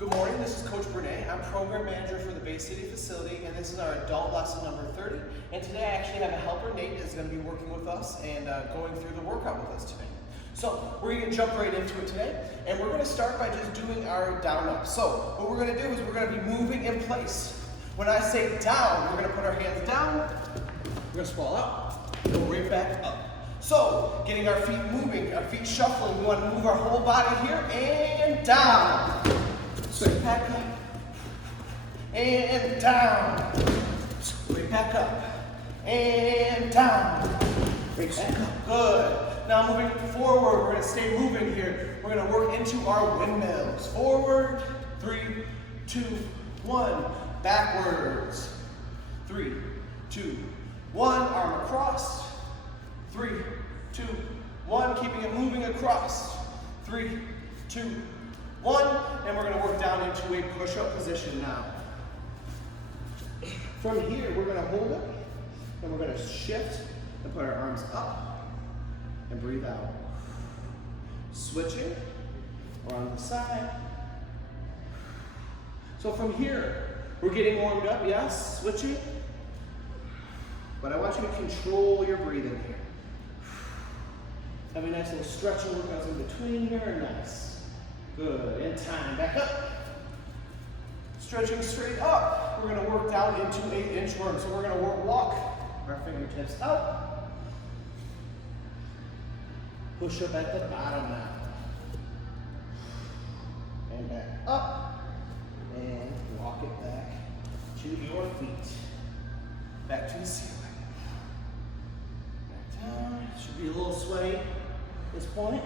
Good morning, this is Coach Brene. I'm Program Manager for the Bay City facility, and this is our adult lesson number 30. And today I actually have a helper, Nate, that's going to be working with us and going through the workout with us today. So we're going to jump right into it today, and we're going to start by just doing our down up. So what we're going to do is we're going to be moving in place. When I say down, we're going to put our hands down, we're going to sprawl out, go right back up. So getting our feet moving, our feet shuffling, we want to move our whole body here, and down. Straight back up, and down, straight back up, and down, straight back up, good. Now moving forward, we're going to stay moving here. We're going to work into our windmills. Forward, 3, 2, 1, backwards, 3, 2, 1, arm across, 3, 2, 1, keeping it moving across, 3, 2, 1, and we're going to work down into a push-up position now. From here, we're going to hold it, and we're going to shift and put our arms up and breathe out. Switching, or on the side. So from here, we're getting warmed up, yes, switching, but I want you to control your breathing here. Have a nice little stretching workouts in between here, nice. Good, and time, back up. Stretching straight up. We're going to work down into 8-inch worm. So we're going to walk our fingertips out. Push up at the bottom now. And back up. And walk it back to your feet. Back to the ceiling. Back down. Should be a little sweaty at this point.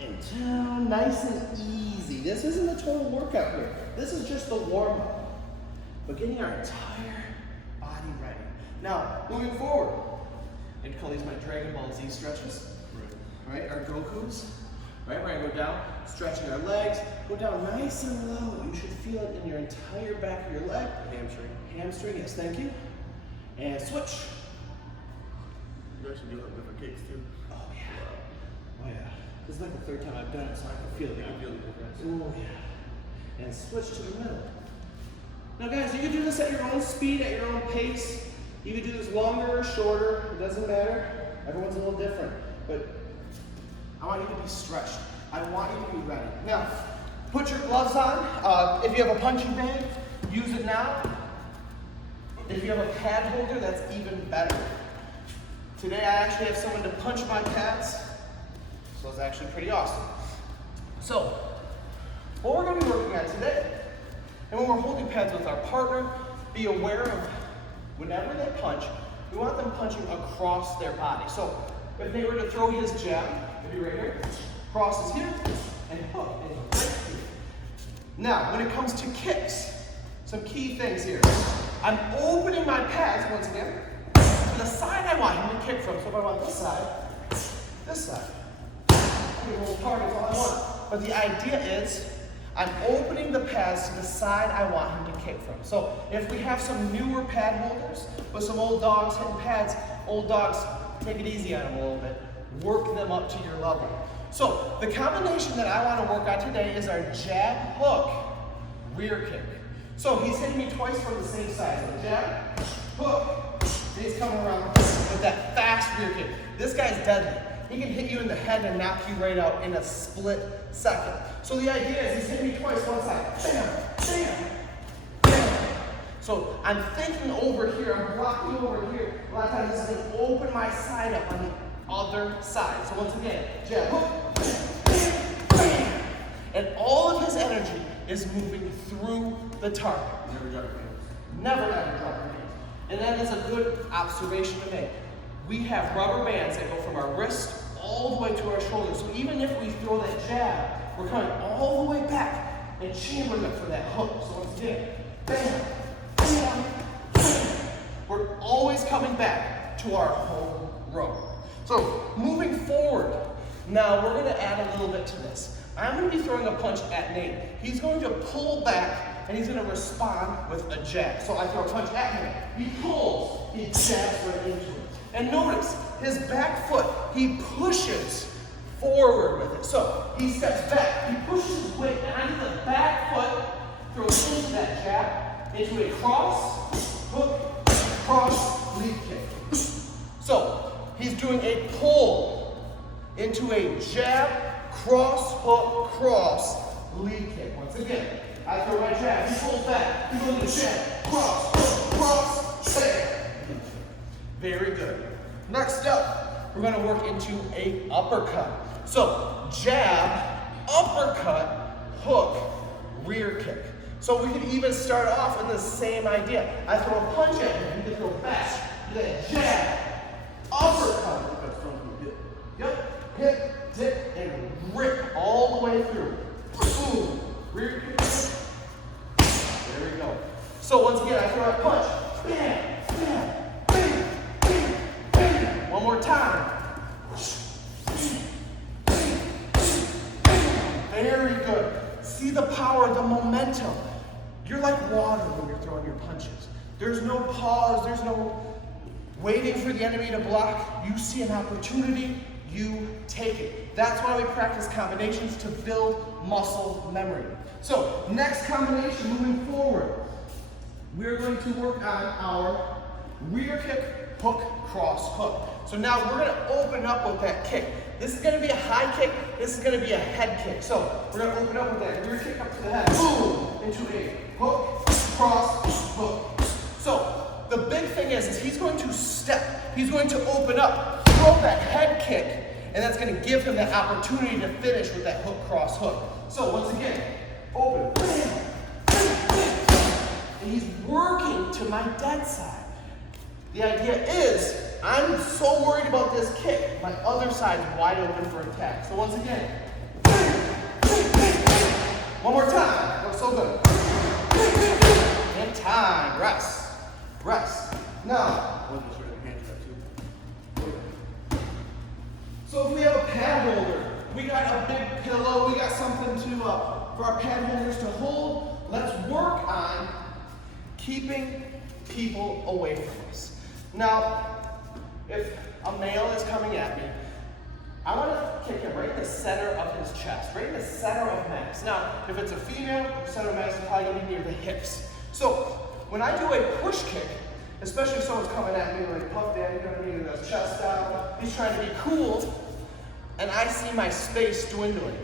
And down, nice and easy. This isn't a total workout here. This is just the warm up. But getting our entire body ready. Now, moving forward. I'd call these my Dragon Ball Z stretches. Right, our Gokus. Right, we're gonna go down, stretching our legs. Go down nice and low. You should feel it in your entire back of your leg. Hamstring. Hamstring, yes, thank you. And switch. You actually do have different kicks too. Oh yeah. Oh yeah. This is like the third time I've done it, so I can feel it. I feel the difference. Oh yeah. And switch to the middle. Now guys, you can do this at your own speed, at your own pace. You can do this longer or shorter, it doesn't matter. Everyone's a little different. But I want you to be stretched. I want you to be ready. Now, put your gloves on. If you have a punching bag, use it now. If you have a pad holder, that's even better. Today I actually have someone to punch my pads. So it's actually pretty awesome. So, what we're going to be working on today, and when we're holding pads with our partner, be aware of whenever they punch, we want them punching across their body. So, if they were to throw his jab, it'd be right here, crosses here, and hook, and right here. Now, when it comes to kicks, some key things here. I'm opening my pads, once again, to the side I want him to kick from. So if I want this side, little targets all I want. But the idea is, I'm opening the pads to the side I want him to kick from. So if we have some newer pad holders with some old dogs hitting pads, old dogs, take it easy on them a little bit. Work them up to your level. So the combination that I want to work on today is our jab, hook, rear kick. So he's hitting me twice from the same side. So jab, hook, and he's coming around with that fast rear kick. This guy's deadly. He can hit you in the head and knock you right out in a split second. So the idea is he's hitting me twice, one side. Bam, bam, bam. So I'm thinking over here, I'm blocking over here. A lot of times this is going to open my side up on the other side. So once again, jab, hook, bam, bam. And all of his energy is moving through the target. Never drop your hands. Never ever drop your hands. And that is a good observation to make. We have rubber bands that go from our wrist all the way to our shoulder. So even if we throw that jab, we're coming all the way back and chambering it for that hook. So once again, bam, bam, bam. We're always coming back to our home row. So moving forward, now we're going to add a little bit to this. I'm going to be throwing a punch at Nate. He's going to pull back and he's going to respond with a jab. So I throw a punch at him. He pulls, he jabs right into it. And notice, his back foot, he pushes forward with it. So he steps back, he pushes his weight onto the back foot, throws into that jab, into a cross, hook, cross, lead kick. So he's doing a pull into a jab, cross, hook, cross, lead kick. Once again, I throw my jab, he pulls back, he goes into jab, cross, hook, cross, bam. Very good. Next up, we're gonna work into a uppercut. So jab, uppercut, hook, rear kick. So we could even start off in the same idea. I throw a punch at him, he can throw back, then jab, uppercut. Yep, hip, dip, and rip all the way through. Boom, rear kick. There we go. So once again, I throw a punch. Bam, bam, bam, bam, bam. One more time. Very good. See the power, the momentum. You're like water when you're throwing your punches. There's no pause, there's no waiting for the enemy to block. You see an opportunity, you take it. That's why we practice combinations, to build muscle memory. So, next combination moving forward, we're going to work on our rear kick, hook, cross, hook. So now we're going to open up with that kick. This is going to be a high kick, this is going to be a head kick. So, we're going to open up with that rear kick up to the head, boom, into a hook, cross, hook. So, the big thing is he's going to step, he's going to open up, throw that head kick, and that's going to give him that opportunity to finish with that hook, cross, hook. So once again, open, bam, bam, bam. And he's working to my dead side. The idea is, I'm so worried about this kick, my other side's wide open for attack. So once again, bam, bam, bam, bam. One more time, that was so good. And time, rest, rest. Now, so if we have a pad holder, we got a big pillow, we got something to for our pad holders to hold. Let's work on keeping people away from us. Now, if a male is coming at me, I want to kick him right in the center of his chest, right in the center of mass. Now, if it's a female, the center of mass is probably going to be near the hips. So when I do a push kick, especially if someone's coming at me like Puff Daddy, you know what I mean, with his chest out, he's trying to be cool, and I see my space dwindling.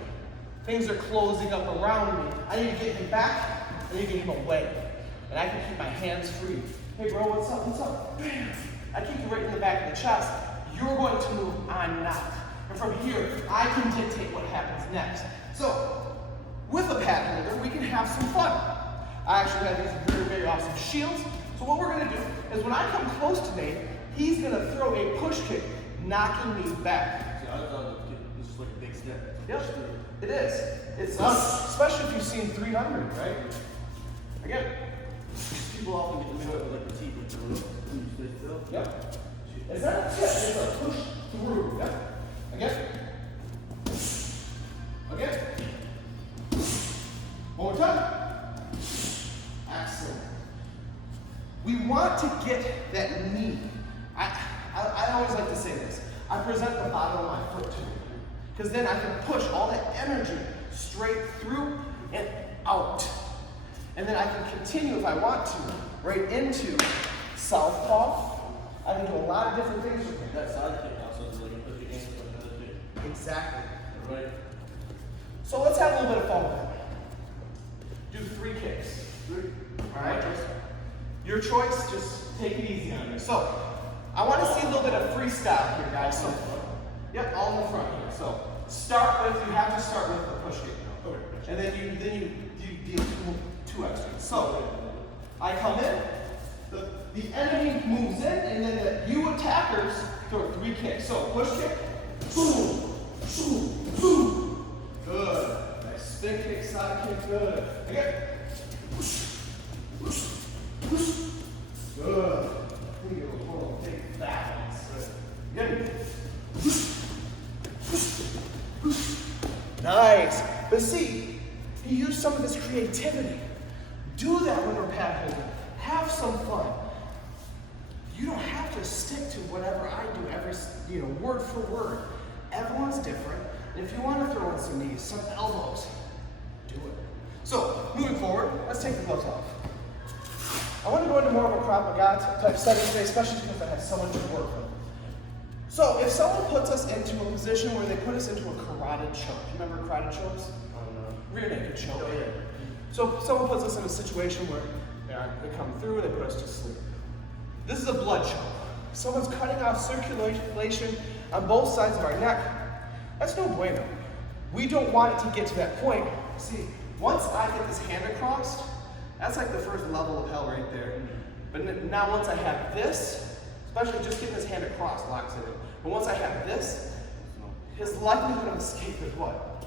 Things are closing up around me. I need to get him back, I need to get him away. And I can keep my hands free. Hey bro, what's up, what's up? Bam! I kick you right in the back of the chest. You're going to move, I'm not. And from here, I can dictate what happens next. So, with a pad holder, we can have some fun. I actually have these very, very awesome shields. So what we're gonna do is when I come close to Nate, he's gonna throw a push kick, knocking me back. See, I thought this is like a big step. Yep, it is. It's especially if you've seen 300, right? Again. People often get the middle of like the teeth with the stay still. Yep. Is that a tip? It's a push through. Yep. Again. Again. One more time. Excellent. We want to get that knee. I always like to say this. I present the bottom of my foot to you, because then I can push all that energy straight through and out. And then I can continue, if I want to, right into southpaw. I can do a lot of different things with it. That side kick also is like you put your hands on another kick. Exactly. Right? So let's have a little bit of fun with it. Do 3 kicks. All right? Your choice, just take it easy on me. So, I want to see a little bit of freestyle here, guys. So, yep, all in the front here. So, you have to start with the push kick. Okay. And then you deal 2 extras. So, I come in, the enemy moves in, and then you attackers throw 3 kicks. So, push kick, boom, boom, boom. Good. Nice spin kick, side kick, good. Again. Good. We get a little big balance. Good. Nice. But see, he used some of his creativity. Do that when we're pad holding. Have some fun. You don't have to stick to whatever I do, word for word. Everyone's different. And if you want to throw in some knees, some elbows, do it. So, moving forward, let's take the gloves off. I want to go into more of a Krav Maga type setting today, especially because I have someone to work with. So, if someone puts us into a position where they put us into a carotid choke, remember carotid chokes? Rear naked choke. Oh, yeah. So, someone puts us in a situation where they come through and they put us to sleep. This is a blood choke. Someone's cutting off circulation on both sides of our neck. That's no bueno. We don't want it to get to that point. See, once I get this hand across, that's like the first level of hell right there. But now once I have this, especially just getting this hand across locks it in. But once I have this, his likelihood of escape is what?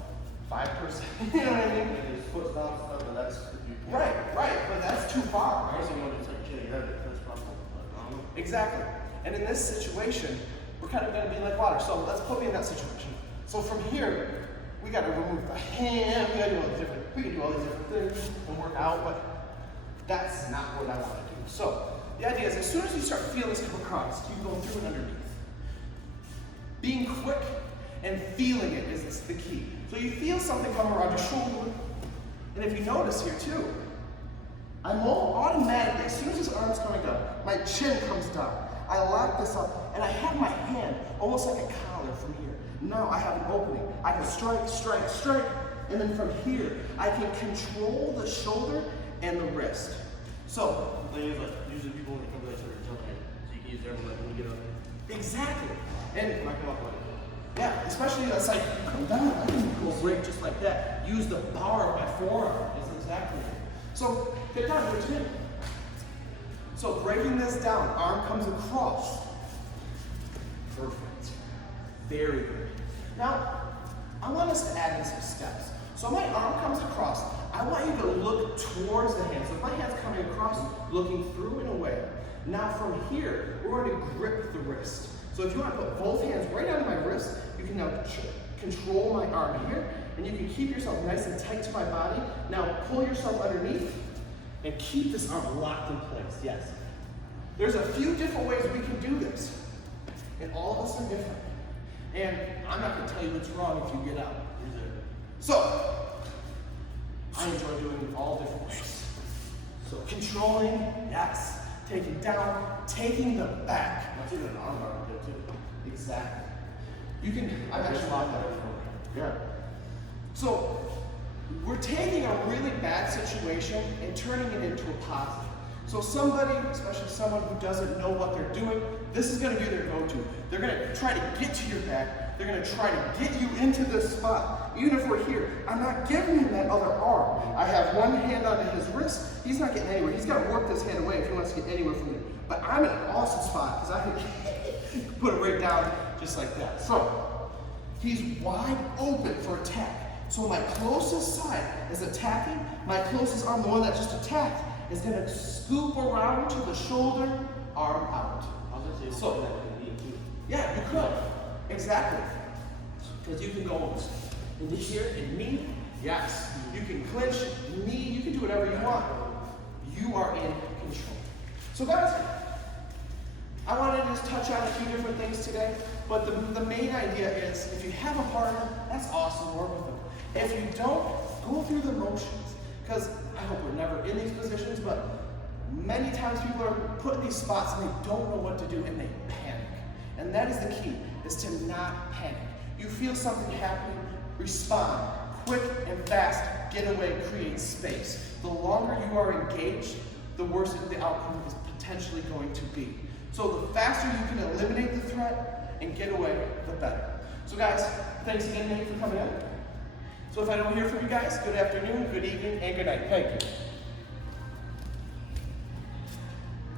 5%. You know what I mean? His foot's down stuff, but that's if you can't. Right, but that's too far, I right? also want to take care of that. That's possible. I don't know. Exactly. And in this situation, we're kind of going to be like water. So let's put me in that situation. So from here, we got to remove the hand. We got to do all these different. We can do all these different things and work out, but that's not what I want to do. So the idea is, as soon as you start feeling this come across, you go through and underneath. Being quick and feeling it is the key. So you feel something come around your shoulder, and if you notice here too, I'm automatically, as soon as this arm's coming down, my chin comes down. I lock this up, and I have my hand almost like a collar from here. Now I have an opening. I can strike, strike, strike, and then from here, I can control the shoulder and the wrist. So, The thing is, like, usually people when it comes to that certain jump, like, so you can use their like when you get up there. exactly. And When I come up like yeah, especially that's like, you come down, I can go break just like that. Use the power of my forearm. That's exactly it. So, get down, what you do? So breaking this down, arm comes across. Perfect. Very good. Now, I want us to add in some steps. So my arm comes across. I want you to look towards the hand. So if my hand's coming across, looking through and away. Now from here, we're going to grip the wrist. So if you want to put both hands right on my wrist, you can now control my arm here, and you can keep yourself nice and tight to my body. Now pull yourself underneath and keep this arm locked in place. Yes. There's a few different ways we can do this, and all of us are different. And I'm not going to tell you what's wrong if you get out. So, I enjoy doing it all different ways. So controlling, yes. Taking down, taking the back. that's even an arm bar with that too. Exactly. You can, I've actually locked that before. Yeah. So, we're taking a really bad situation and turning it into a positive. So somebody, especially someone who doesn't know what they're doing, this is going to be their go-to. They're going to try to get to your back. They're going to try to get you into this spot. Even if we're here, I'm not giving him that other arm. I have one hand onto his wrist. He's not getting anywhere. He's got to work this hand away if he wants to get anywhere from me. But I'm in an awesome spot because I can put it right down just like that. So, he's wide open for attack. So my closest side is attacking. My closest arm, the one that just attacked, is going to scoop around to the shoulder, arm out. I was gonna say So- something like a knee too. Yeah, you could. Exactly. Because you can go in here and knee. Yes. You can clinch, knee. You can do whatever you want. You are in control. So guys, I wanted to just touch on a few different things today. But the main idea is, if you have a partner, that's awesome. Work with them. If you don't, go through the motions. Because I hope we're never in these positions, but many times people are put in these spots and they don't know what to do and they panic. And that is the key, is to not panic. You feel something happening, respond. Quick and fast, get away, create space. The longer you are engaged, the worse the outcome is potentially going to be. So the faster you can eliminate the threat and get away, the better. So guys, thanks again, Nate, for coming in. So if I don't hear from you guys, good afternoon, good evening, and good night. Thank you.